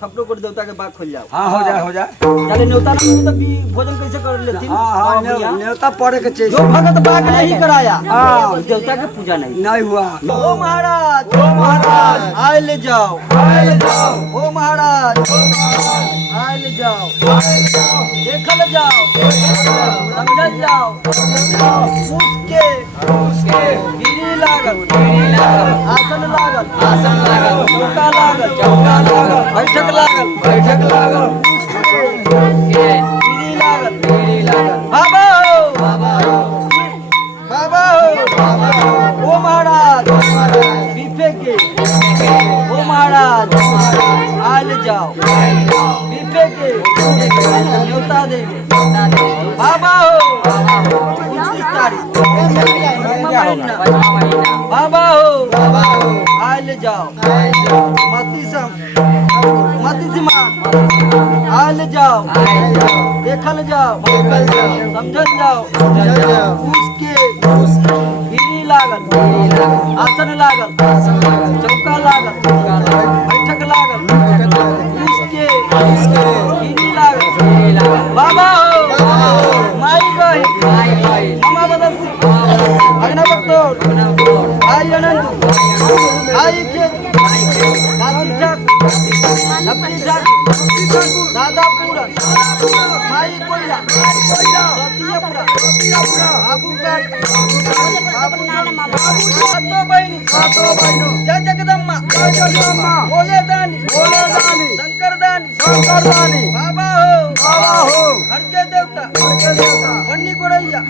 छपड़ो कर देवता के बाग खोल जाओ। हाँ हो जा चले न्योता ना तो भी भोजन कैसे कर लेती? हाँ न्योता पड़े के चाहिए। जो भगत बाग नहीं कराया देवता के पूजा नहीं हुआ। ओ महाराज आए ले जाओ ओ महाराज आए ले जाओ देखल जाओ समझल जाओ उसके गिरी लागल आसन लागल चौका लागल बैठक लागल गिरी लागल बाबा हो ओ महाराज न्योता दे बाबा हो 29 तारीख बाबा हो आयल जाओ मती मान आयल जाओ देखल जाओ समझल जाओ उसके गिरी लागल आसन लागल चौका लागल बैठक लागल उसके गिरी लागल बाबा हो माई गई मामा बदलसी अग्न बक्तोर आई अनंत आई खेत काशी ठाकुर लक्ष्मी ठाकुर दादा पूरन माई कोयला सतियापुरा बाबू गाड़ी बाबू सातो बहिणी जय जगदम्मा बोले दानी शंकर दानी बाबा हो हर के देवता वन्नी गोरैया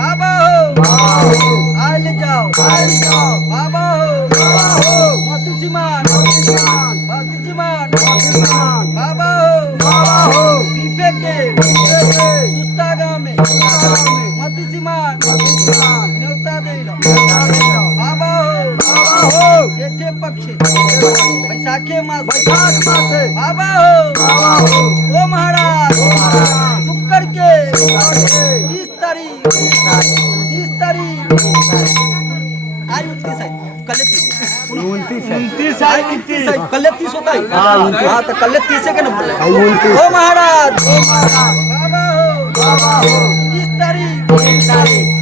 बाबा हो आयल जाओ बाबा हो मोती सिमान बाबा हो पीपे के सुस्ता गाँव में मोती सिमान न्योता देलो बाबा हो जेठे पक्षे बैसाखे मास बाबा हो ओ महाराज शुक्र के 30 तारीख आज 29 है कल 29 कल 30 होता है हाँ तो कल 30 के न बोले ओ महाराज बाबा हो 30 तारीख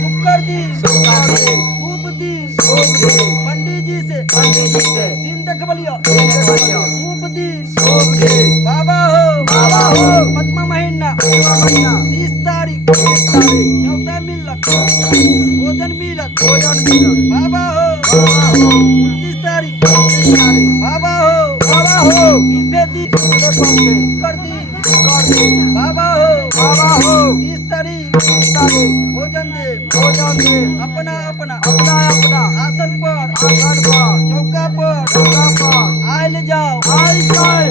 शुक्र दिन शुभ दिन पंडित जी से दिन देख बलियो शुभ दिन बाबा हो पद्मा महीना 30 तारीख न्योता मिलत भोजन मिलत बाबा हो 29 तारीख बाबा हो पीपे दी कर दी बाबा हो 30 तारीख भोजन दे अपना आसन पर चौका पर आयल जाओ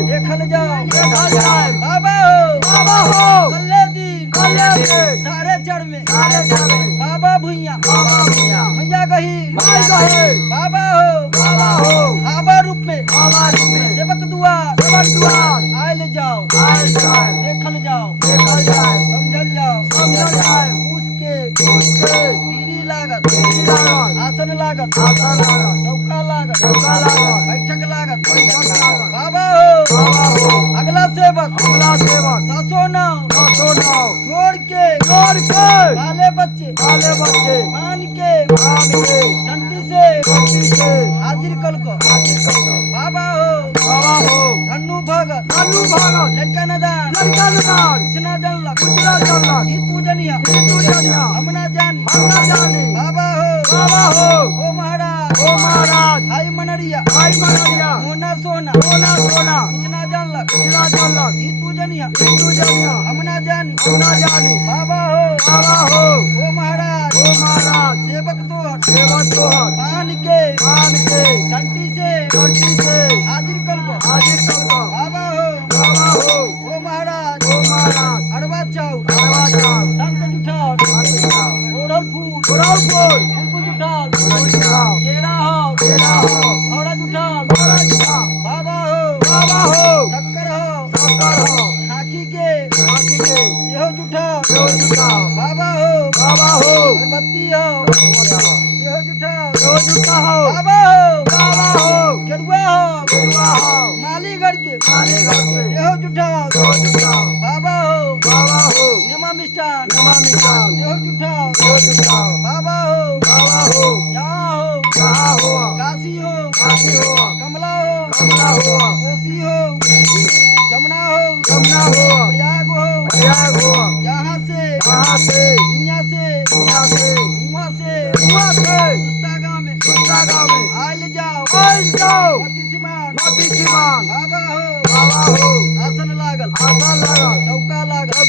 देखल जाओ बाबा हो कल्ले दिन सारे जड़ में बाबा भुइया मैया गही बाबा हो हाबा रूप में सेवक दुआर आयल जाओ देखल जाओ समझल जाओ उसके गिरी लागत आसन लागत चौका लागत बैठक लागत बाबा हो अगला सेवक सासो नाव जोड़ के बाले बच्चे मान के घंटी से हाजिर कल को बाबा हो धनु भगत लड़का नदान कृष्णा जनलक ई तू जनिया हमना जानी बाबा हो ओ महाराज हाय मनरिया मोना सोना कृष्णा जनलक ई तू जनिया हमना जानी बाबा हो ओ महाराज सेवक तोहर मान के घंटी से हाजिर कल को बाबा हो ओ महाराज अरवा चाउर संत जुठार ओरल फूल फूल जुठार केरा हो औरा जुठार बाबा हो शक्कर हो झांकी के सेहो जुठार बाबा हो अगरबत्ती हो सेहो जुठार बाबा हो केरुआ हो मालीगढ़ के सेहो जुठार बाबा हो नेमा मिष्ठान सेहो जुठार बाबा हो जहाँ हो काशी हो कमला हो कोसी हो जमुना हो प्रयाग हो जहाँ से यहाँ से वहाँ से सुस्ता गाँव में आयल जाओ मोती सिमान बाबा हो आसन लागल चौका लागल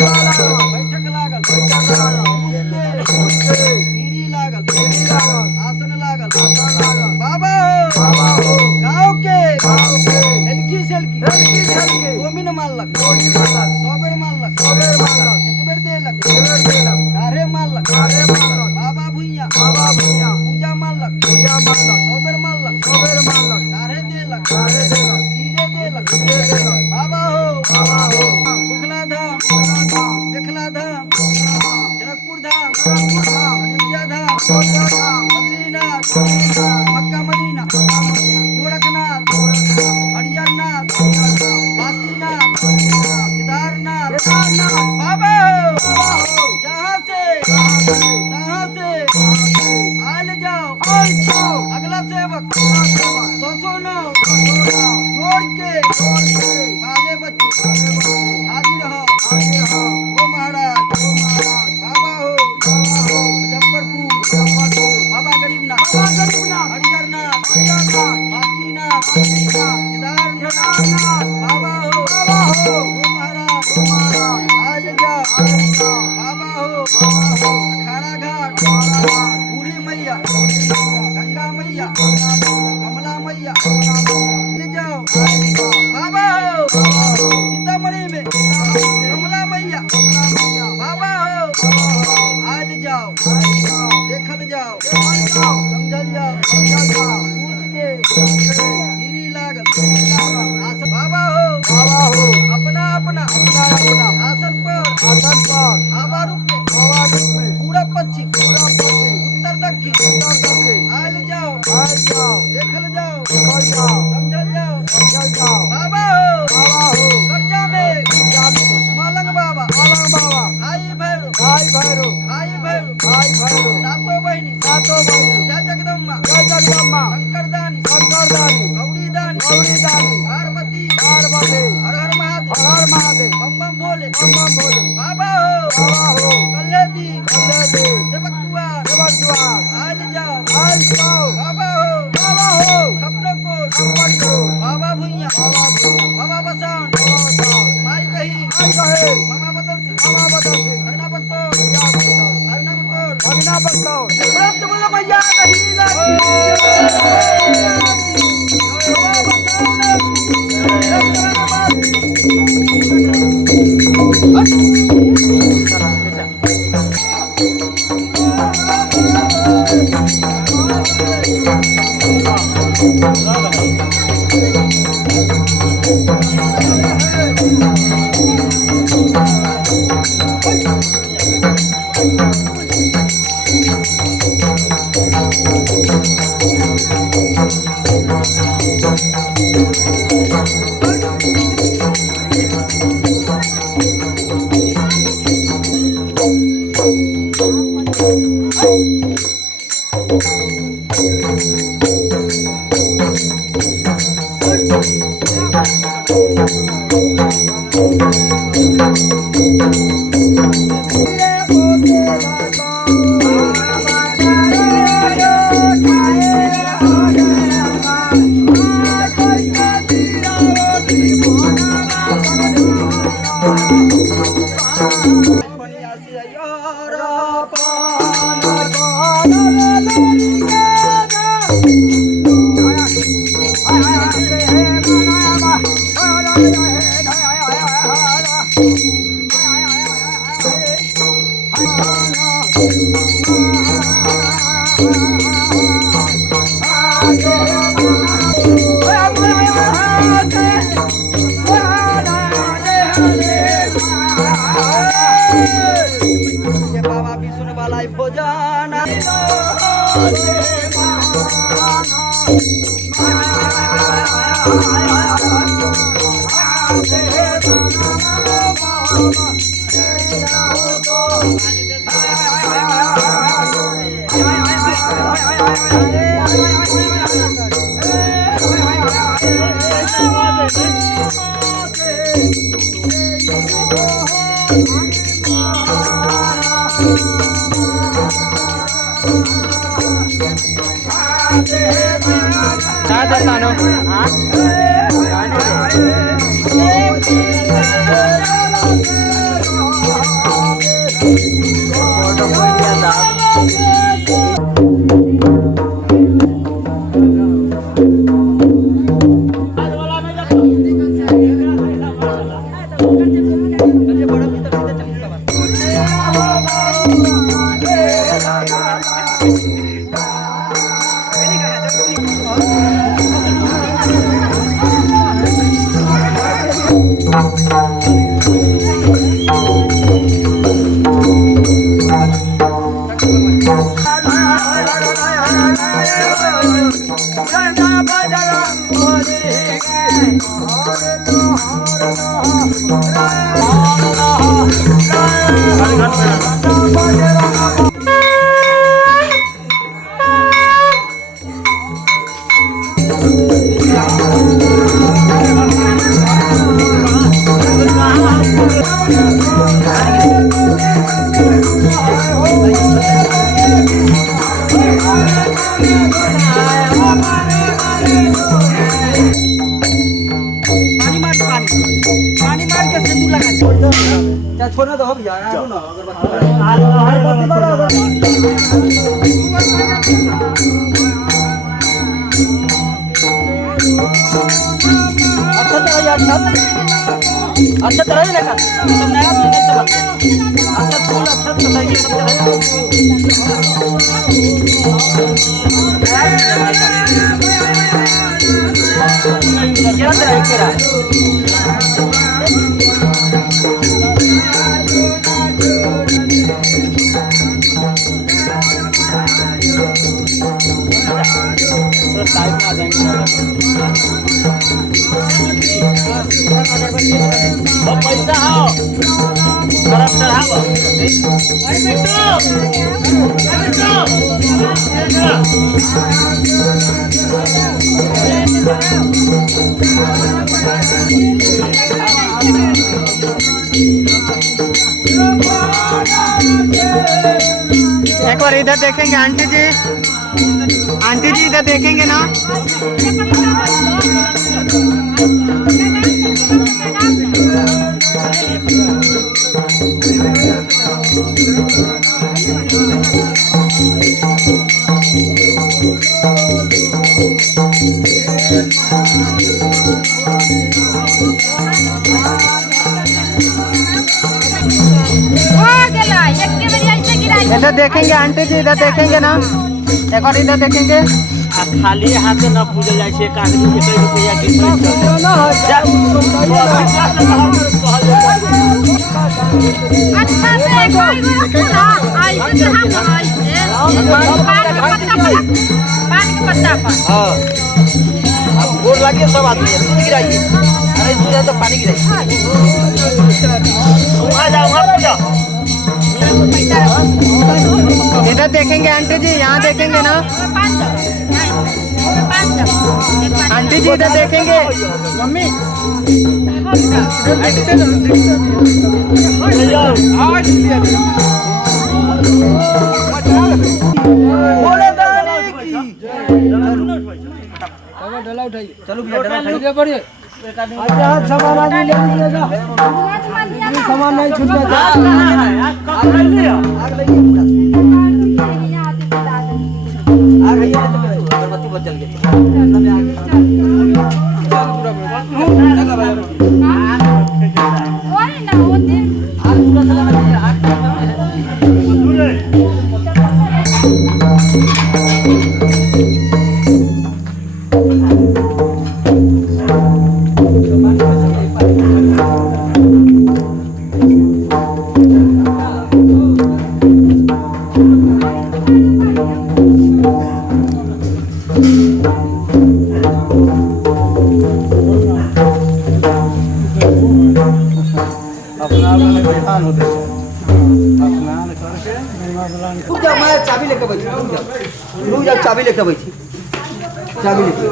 बैठक लागल गिरी लागल आसन लागल बाबा हो गाँव के हेलकी सेलकी गोमिन मारलक सोबेर मारलक अगला सेवक तो सुनो जोड़ के पाले बच्चे हाजिर हो ओ महाराज बाबा हो मुजफ्फरपुर बाबा गरीबनाथ हरिहरनाथ बाकीनाथ केदारनाथ बाबा हो ओ महाराज आज जाओ बाबा हो अखाड़ा घाट बूढ़ी मैया गंगा मैया कमला मैया ले जाओ बाबा हो सीतामढ़ी में कमला मैया बाबा हो आज जाओ देखल जाओ समझल जाओ उसके गिरी लागल बाबा हो अपना अपना आसन पर हवा रूप में पूरा पश्चिम उत्तर दक्षिण आल जाओ देखल जाओ समझल जाओ बाबा हो कर्जा में मालंग बाबा आई भैरो सातों बहिनी जय जगदम्बा शंकरदानी गौरी दानी पार्वती हर हर महादेव बम बम भोले बाबा हो कल्ले सेवक दुआर आल जाओ बाबा हो सपनों को बाबा भुइया बाबा बसान माई कही मामा बदल सिंह भगना बक्तो प्राप्त बोला मैया कही बाबा भी सुन वाला भोजन छोड़ना तो हम यार ना अगरबत्ती अच्छा तरह यार अच्छा तरह ही लगा तो नया तो नहीं चला अच्छा फूल अच्छा तरह ही क्या तरह केरा तो साइड में आ जाएंगे अब पैसा हो तरफ चढ़ाव अरे एक बार इधर देखेंगे आंटी जी इधर देखेंगे ना। इधर देखेंगे आंटी जी इधर देखेंगे ना। एक बार इधर देखेंगे। खाली हाथ न पूजल जाय छै 1 रुपया के अच्छा से कोई गुरु आई से हम आई से पान के पत्ता पर हां अब गोर लागे सब आदमी दूध गिराइए अरे दूध है तो पानी गिराइए वहां जाओ वहां पूजा इधर देखेंगे आंटी जी यहाँ देखेंगे ना। आंटी जी इधर देखेंगे मम्मी चलो भैया बढ़िए सामान आगे ले लीजिएगा सामान नहीं छूट जाता आग लगी अगरबत्ती बच जल चाबी लेके बैठी चाबी लेके बैठी चाबी लेके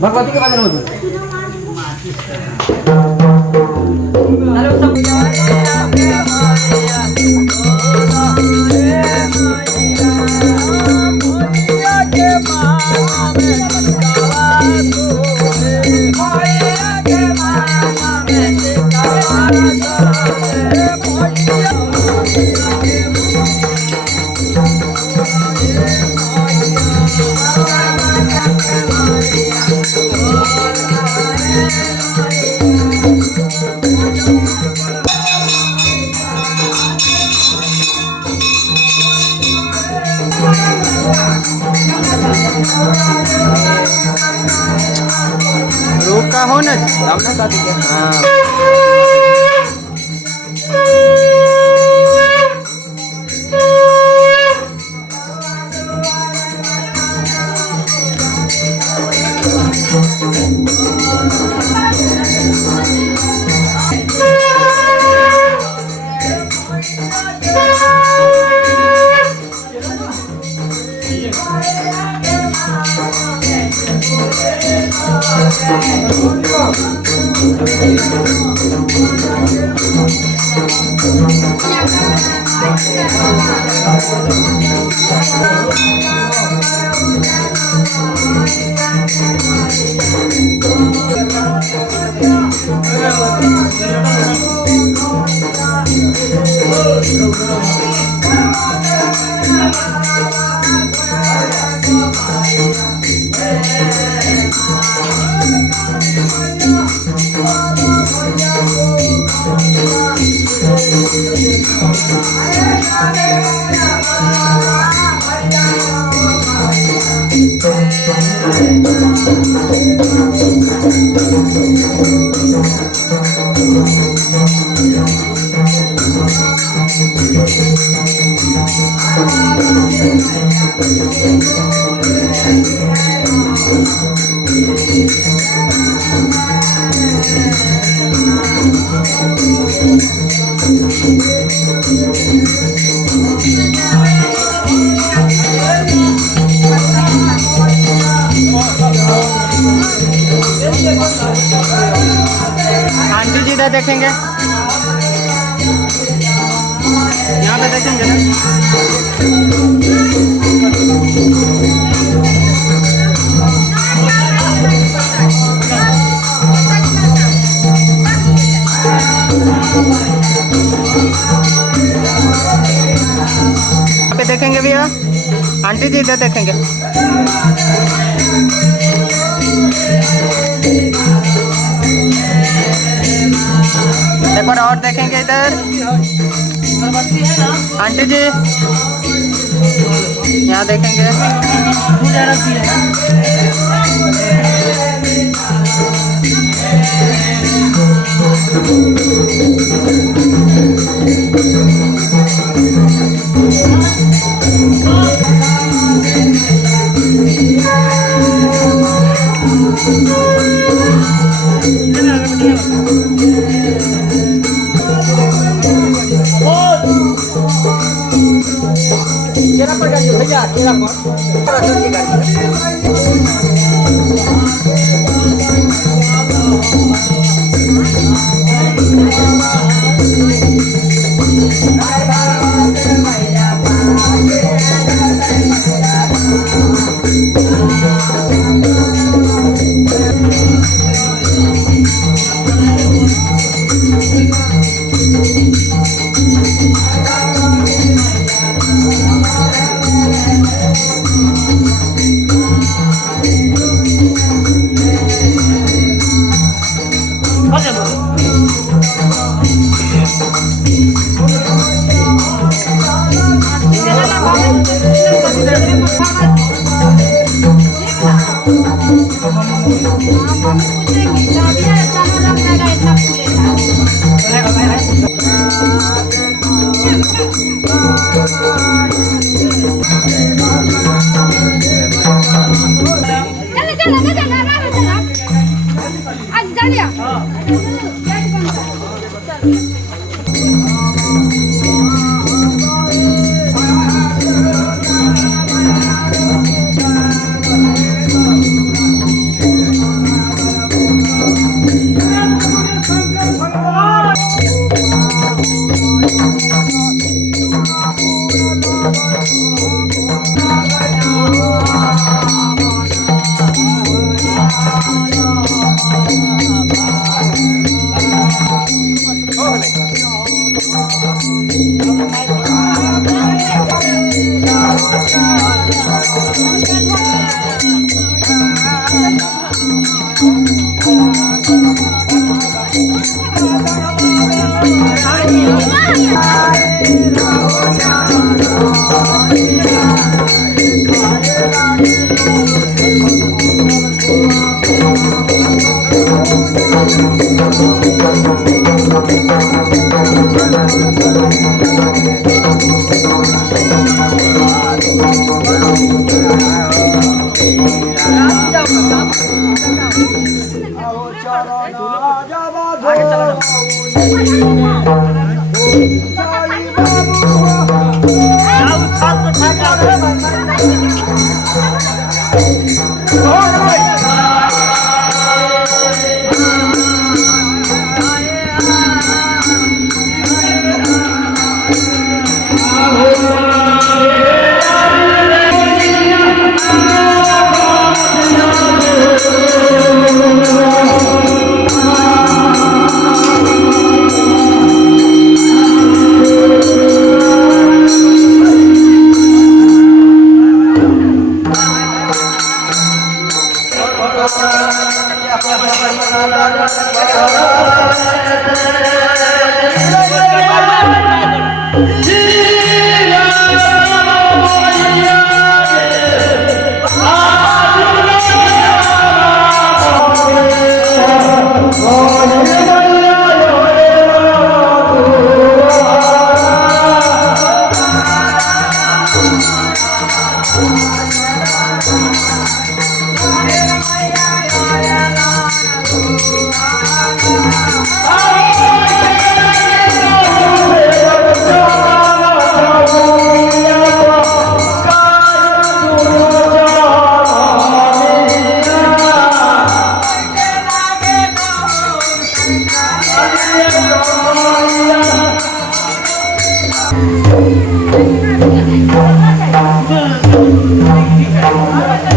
भगवती के बारे में रोका हो ना आंटी जी इधर देखेंगे, यहाँ पे देखेंगे ना। यहाँ पे देखेंगे भैया, आंटी जी इधर देखेंगे। एक बार और देखेंगे इधर, आंटी जी यहाँ देखेंगे। केरा पर गाड़ी भैया, केरा पर रतन की गाड़ी।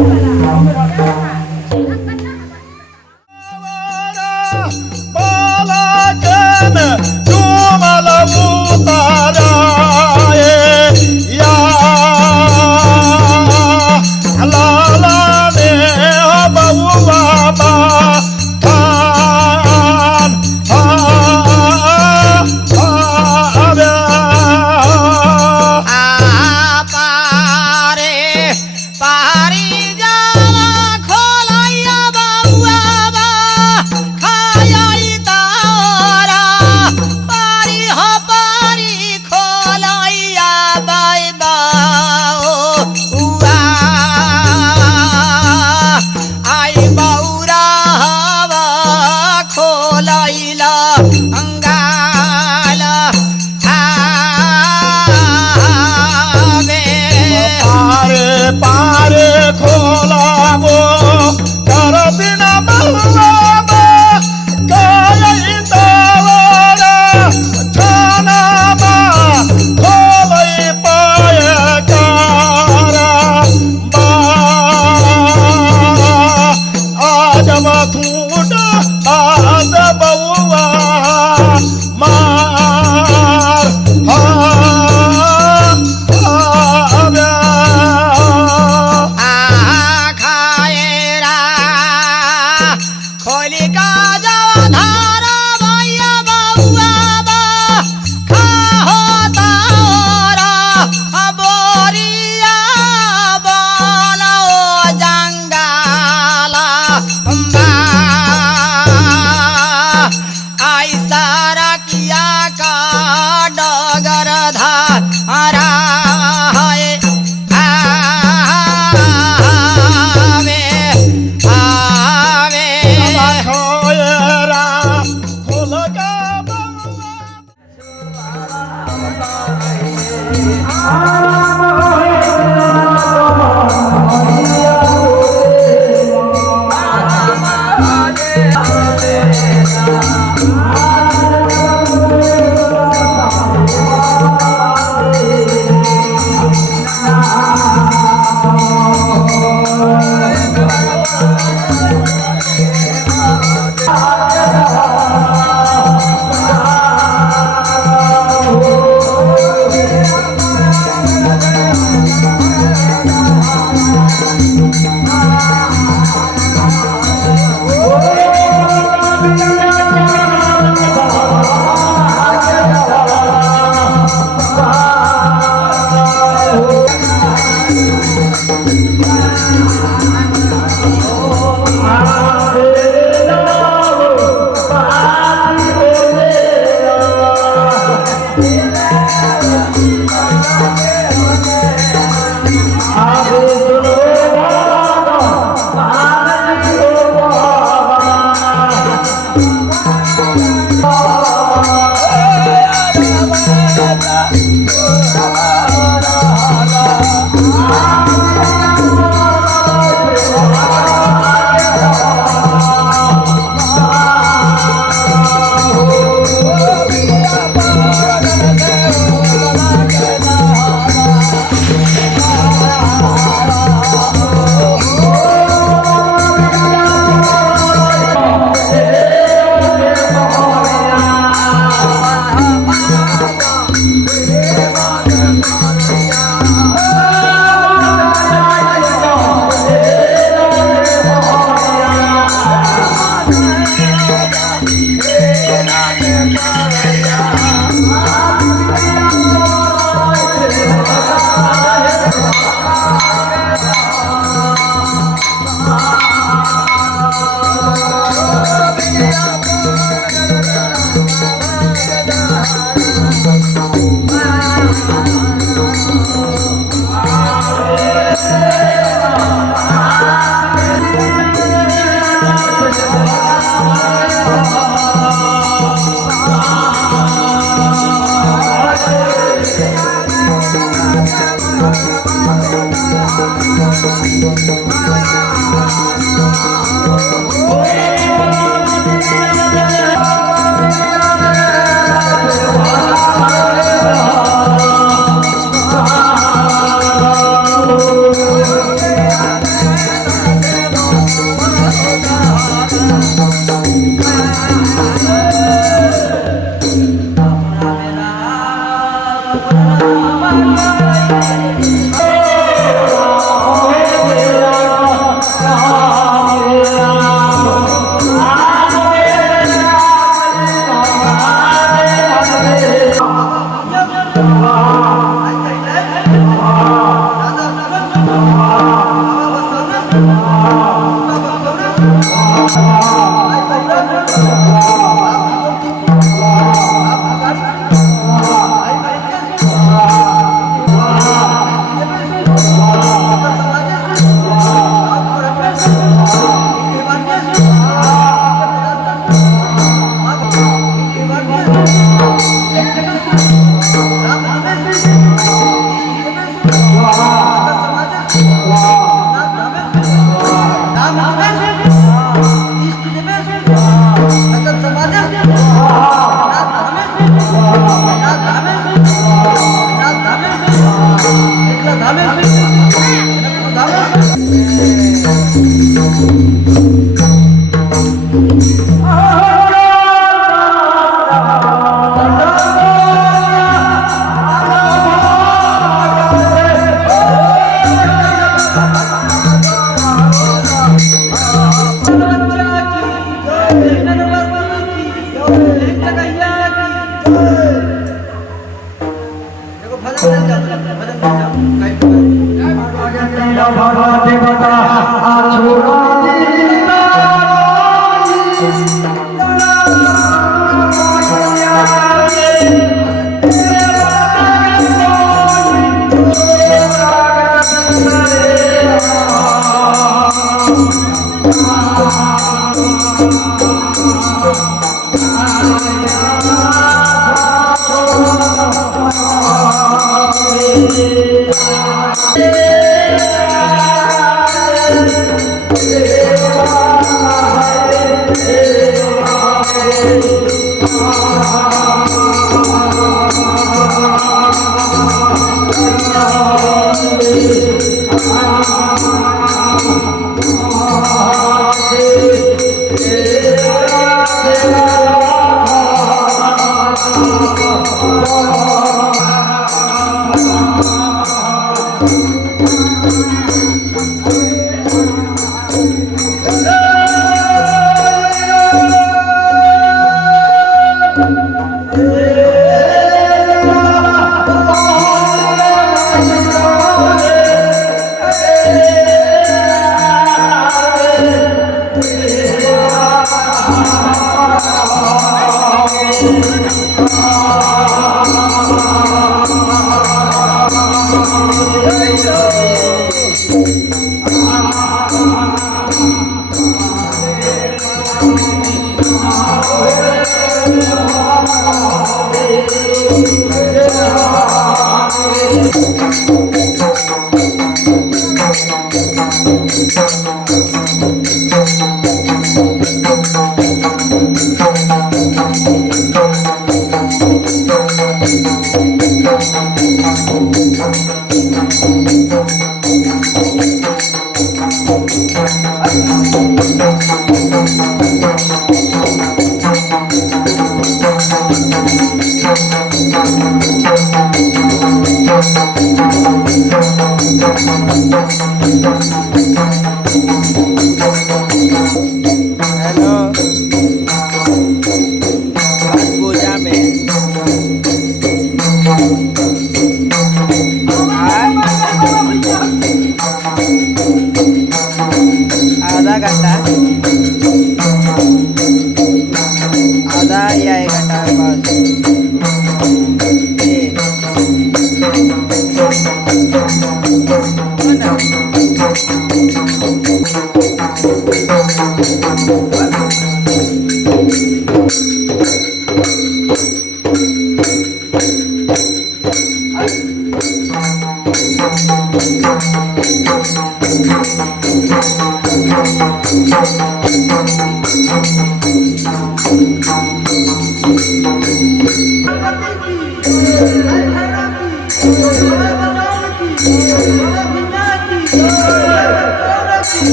Thank you.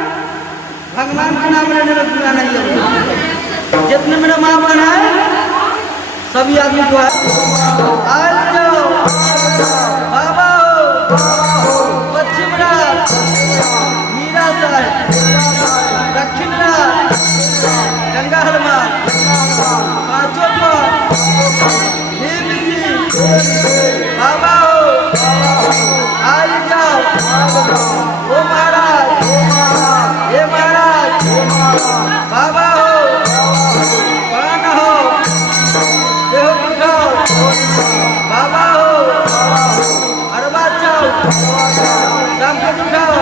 भगवान का नाम लेने में पूरा नहीं है। जितने मेरा माँ बहन है सभी आदमी को आज जाओ बाबा हो पश्चिम रात मीरा साहब दक्षिण रात गंगा हनुमान पांचों बाबा हो आज जाओ ओ महाराज हे महाराज बाबा हो प्राण हो देह उठाओ बाबा हो अरबा जाओ संकट उठाओ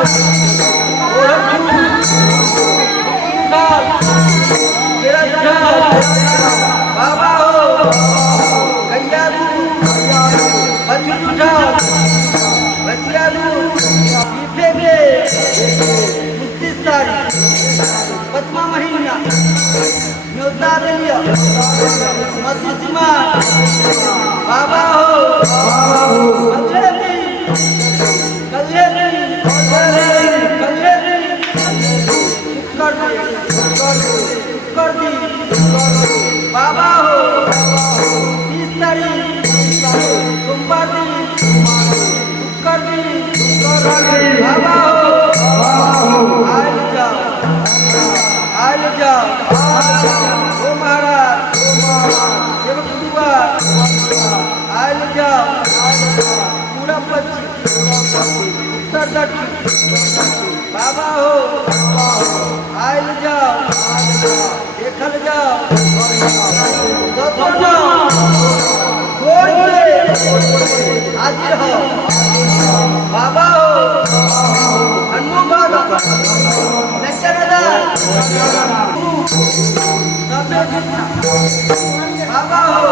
बाबा हो गैया दूध उठाओ बचिया दूध पद्मा महीना न्योता दिलिया मधुसिमा बाबा हो बाबा हो 30 तारीख सोमवार बाबा हो आज जाओ ओ महाराज सेवक दुआ आज जाओ पूरा पश्चिम उत्तर दक्षिण बाबा हो आज जाओ देखल जाओ हाजिर हो बाबा हो हनुमान बाबा हो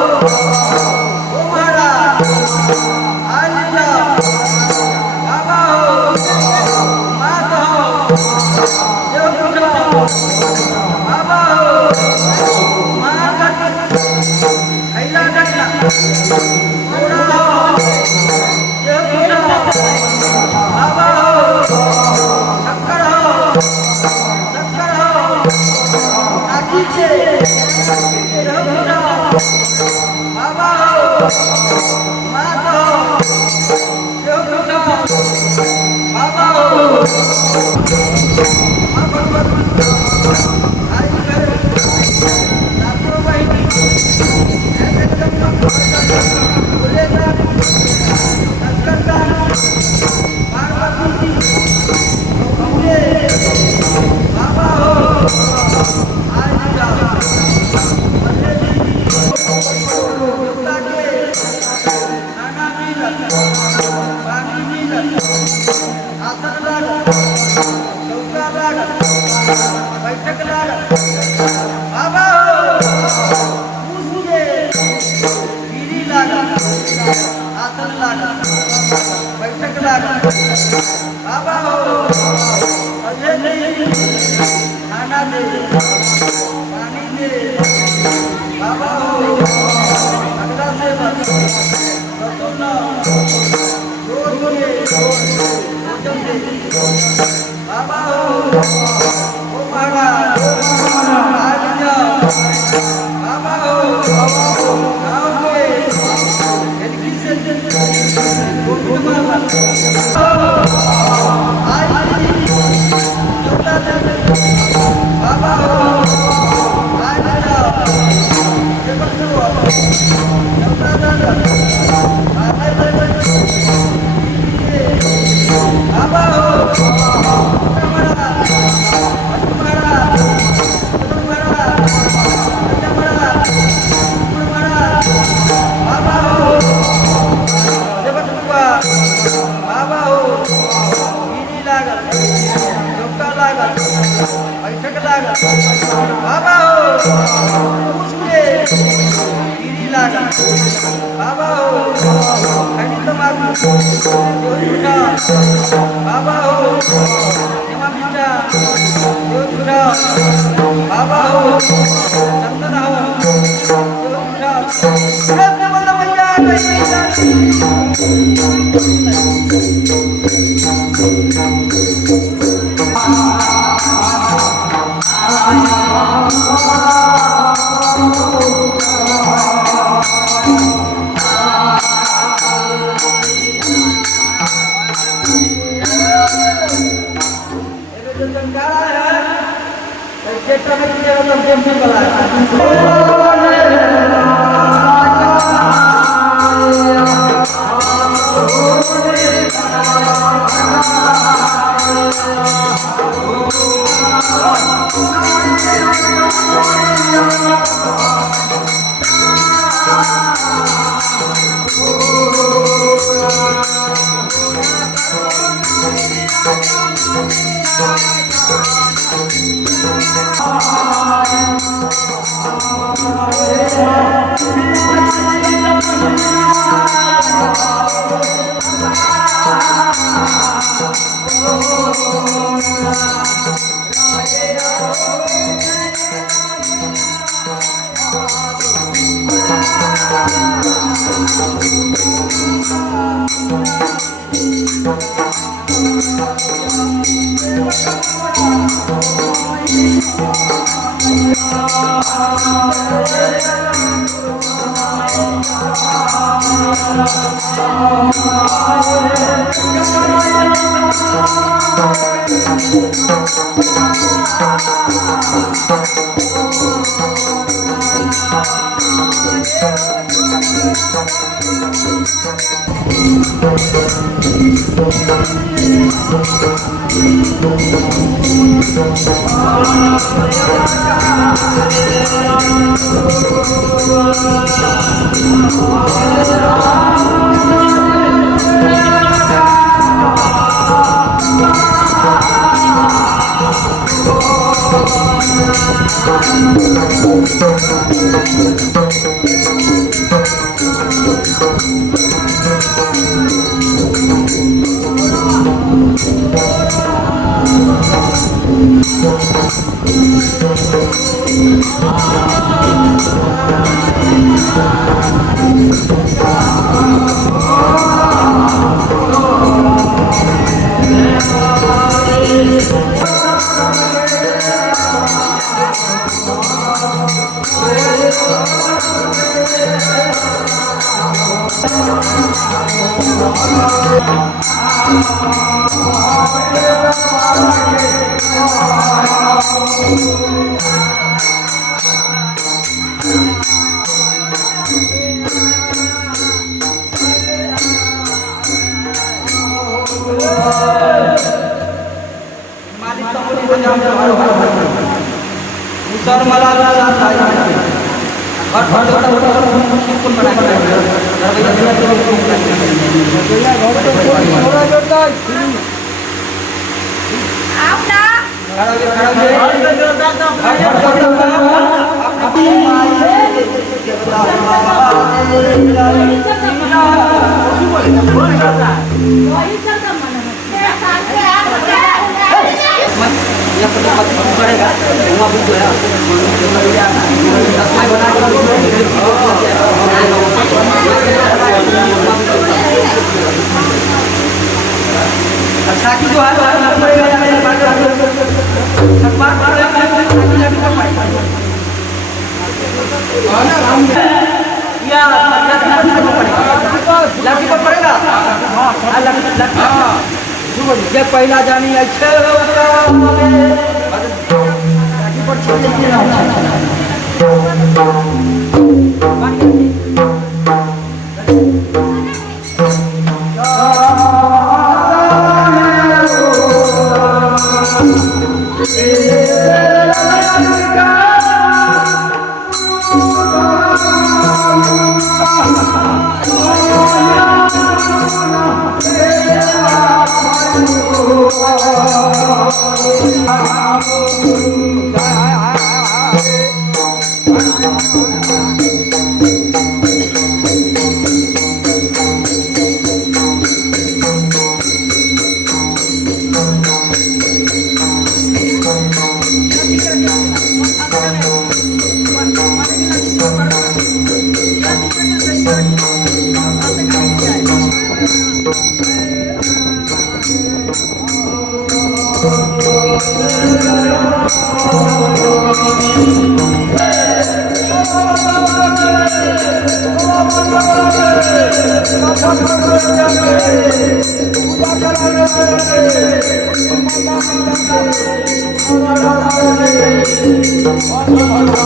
ओ महाराज आली जाओ बाबा हो मात हो देव उठो बाबा हो मात खैला डटला थोड़ा हो देव उठो बाबा हो शक्कर हो आखी के देव उठो बाबा हो मात हो देव उठो बाबा हो आई करे नातो बहिणी एकदम बोलेगा शंकरदा पार्वती जी बाबा हो आई जाओ देवता के नाना मिलत पानी मिलत आसन लागत चौका लागत बैठक लागत बाबा हो पूछिए पीढ़ी लागत आसन लागत बैठक लागत बाबा हो अजय नहीं खाना दे पानी दे बाबा हो अगला से बस रसोना रोज के भोजन दे बाबा हो ओ महाराज आज जाओ बाबा हो गाँव के एलकी से गोविंद माला आई जोता दे बाबा हो आज जाओ सेवक हो जोता दे बाबा हो बाबा हो पीढ़ी लागत चौका लागत बैठक लागत बाबा हो उसके पीढ़ी लागत बाबा हो खैनी तमाकू जोड़ा बाबा हो निमा बिटा जोड़ा बाबा हो चंदन हो जोड़ा Thank you. सर मला आओ ना पड़ेगा अच्छा की जो है लाठी पर पड़ेगा ये पहला जानी अच्छे Oh,